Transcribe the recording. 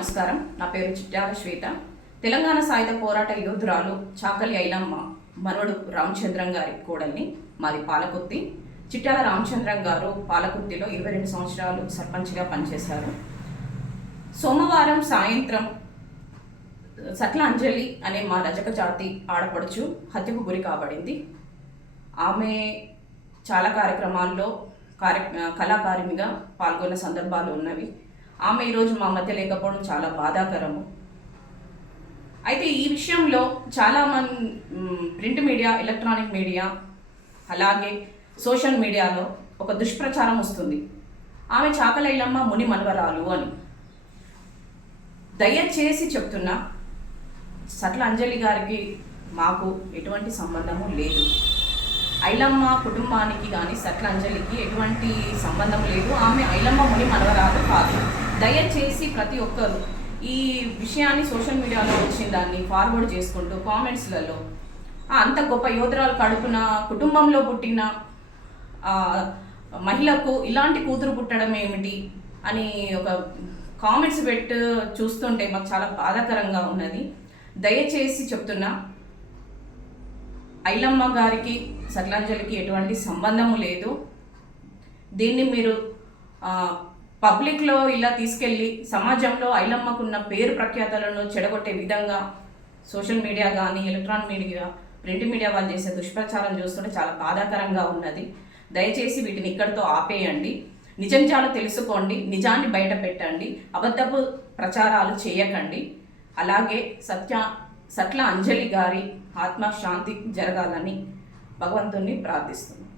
నమస్కారం. నా పేరు చిట్యాల శ్వేత. తెలంగాణ సాయుధ పోరాట యోధురాలు చాకలి ఐలమ్మ మనవడు రామచంద్రం గారి కోడల్ని. మాది పాలకుర్తి. చిట్యాల రామచంద్రం గారు పాలకుర్తిలో 22 సంవత్సరాలు సర్పంచ్గా పనిచేశారు. సోమవారం సాయంత్రం సట్ల అంజలి అనే మా రజక జాతి ఆడపడుచు హత్యకు గురి కాబడింది. ఆమె చాలా కార్యక్రమాల్లో కళాకారిణిగా పాల్గొన్న సందర్భాలు ఉన్నవి. ఆమె ఈరోజు మా మధ్య లేకపోవడం చాలా బాధాకరము. అయితే ఈ విషయంలో చాలామంది ప్రింట్ మీడియా, ఎలక్ట్రానిక్ మీడియా, అలాగే సోషల్ మీడియాలో ఒక దుష్ప్రచారం వస్తుంది. ఆమె చాకలి ఐలమ్మ ముని మనవరాలు అని. దయచేసి చెప్తున్నా, సట్ల అంజలి గారికి మాకు ఎటువంటి సంబంధము లేదు. ఐలమ్మ కుటుంబానికి కానీ సట్ల అంజలికి ఎటువంటి సంబంధం లేదు. ఆమె ఐలమ్మ ముని మనవరాలు కాదు. దయచేసి ప్రతి ఒక్కరు ఈ విషయాన్ని సోషల్ మీడియాలో వచ్చిన దాన్ని ఫార్వర్డ్ చేసుకుంటూ కామెంట్స్లలో అంత గొప్ప యోధురాలు కడుపున కుటుంబంలో పుట్టిన మహిళకు ఇలాంటి కూతురు పుట్టడం ఏమిటి అని ఒక కామెంట్స్ చూస్తుంటే మాకు చాలా బాధాకరంగా ఉన్నది. దయచేసి చెప్తున్నా, ఐలమ్మ గారికి సట్లంజలికి ఎటువంటి సంబంధము లేదు. దీన్ని మీరు పబ్లిక్లో ఇలా తీసుకెళ్ళి సమాజంలో ఐలమ్మకున్న పేరు ప్రఖ్యాతలను చెడగొట్టే విధంగా సోషల్ మీడియా కానీ, ఎలక్ట్రానిక్ మీడియా, ప్రింట్ మీడియా వాళ్ళు చేసే దుష్ప్రచారం చూస్తుంటే చాలా బాధాకరంగా ఉన్నది. దయచేసి వీటిని ఇక్కడితో ఆపేయండి. నిజాలు తెలుసుకోండి, నిజాన్ని బయట పెట్టండి, అబద్ధపు ప్రచారాలు చేయకండి. అలాగే సట్ల అంజలి గారి ఆత్మశాంతి జరగాలని భగవంతుణ్ణి ప్రార్థిస్తున్నాను.